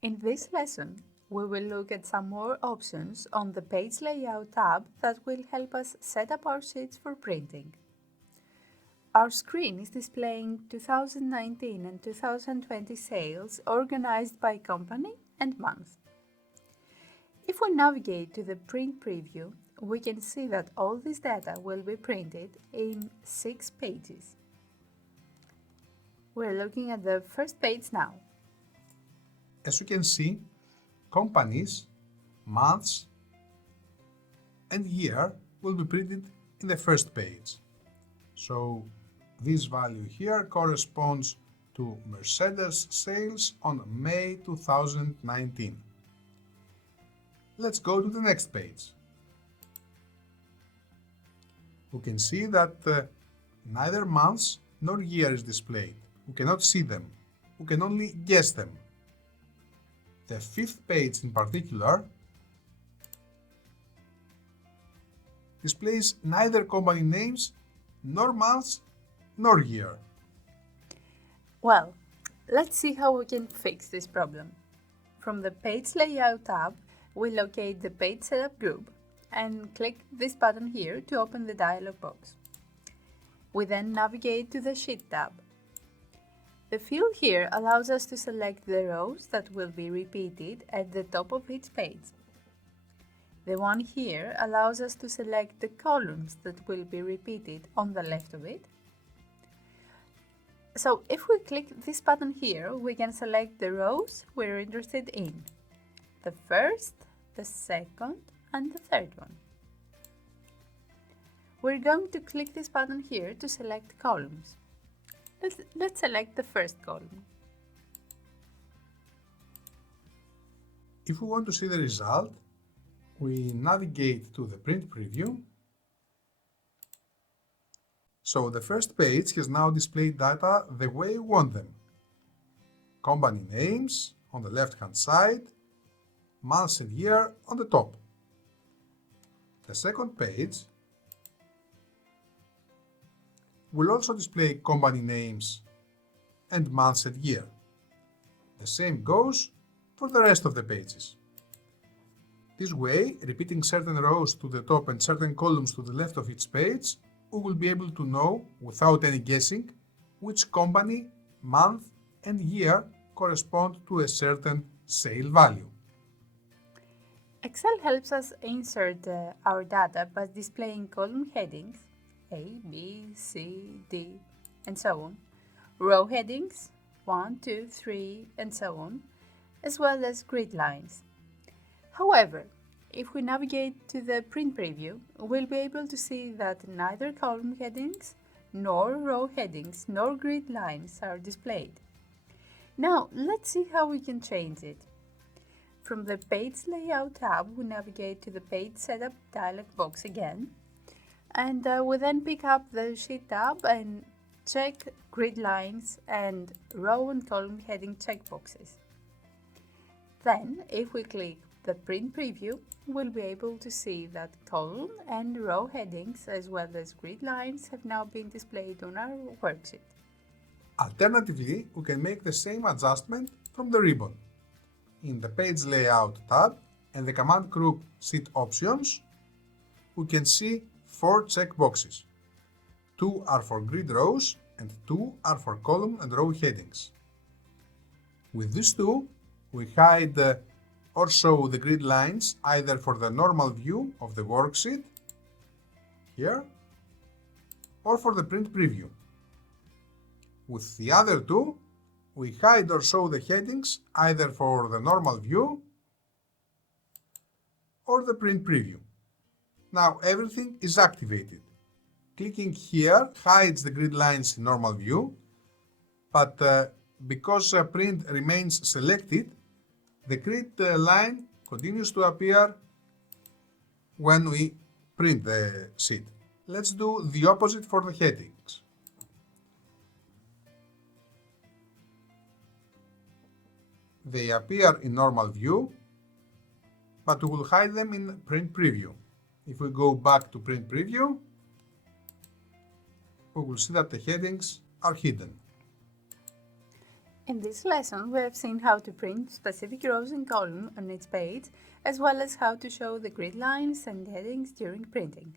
In this lesson, we will look at some more options on the Page Layout tab that will help us set up our sheets for printing. Our screen is displaying 2019 and 2020 sales organized by company and month. If we navigate to the Print Preview, we can see that all this data will be printed in 6 pages. We're looking at the first page now. As you can see, companies, months, and year will be printed in the first page. So this value here corresponds to Mercedes sales on May 2019. Let's go to the next page. We can see that neither months nor year is displayed. We cannot see them. We can only guess them. The fifth page in particular displays neither company names, nor months, nor year. Well, let's see how we can fix this problem. From the Page Layout tab, we locate the Page Setup group and click this button here to open the dialog box. We then navigate to the Sheet tab. The field here allows us to select the rows that will be repeated at the top of each page. The one here allows us to select the columns that will be repeated on the left of it. So if we click this button here, we can select the rows we're interested in. The first, the second, and the third one. We're going to click this button here to select columns. Let's select the first column. If we want to see the result, we navigate to the Print Preview. So the first page has now displayed data the way we want them. Company names on the left-hand side, months and year on the top. The second page will also display company names and months and year. The same goes for the rest of the pages. This way, repeating certain rows to the top and certain columns to the left of each page, we will be able to know, without any guessing, which company, month, and year correspond to a certain sale value. Excel helps us insert our data by displaying column headings A, B, C, D, and so on, row headings 1, 2, 3, and so on, as well as grid lines. However, if we navigate to the Print Preview, we'll be able to see that neither column headings, nor row headings, nor grid lines are displayed. Now, let's see how we can change it. From the Page Layout tab, we navigate to the Page Setup dialog box again, and we then pick up the Sheet tab and check grid lines and row and column heading checkboxes. Then, if we click the Print Preview, we'll be able to see that column and row headings as well as grid lines have now been displayed on our worksheet. Alternatively, we can make the same adjustment from the ribbon. In the Page Layout tab and the Command Group Sheet Options, we can see 4 checkboxes. 2 are for grid rows and 2 are for column and row headings. With these 2, we hide or show the grid lines either for the normal view of the worksheet, here, or for the Print Preview. With the other 2, we hide or show the headings either for the normal view or the Print Preview. Now everything is activated. Clicking here hides the grid lines in normal view, but because print remains selected, the grid line continues to appear when we print the sheet. Let's do the opposite for the headings. They appear in normal view, but we will hide them in Print Preview. If we go back to Print Preview, we will see that the headings are hidden. In this lesson, we have seen how to print specific rows and columns on each page, as well as how to show the grid lines and headings during printing.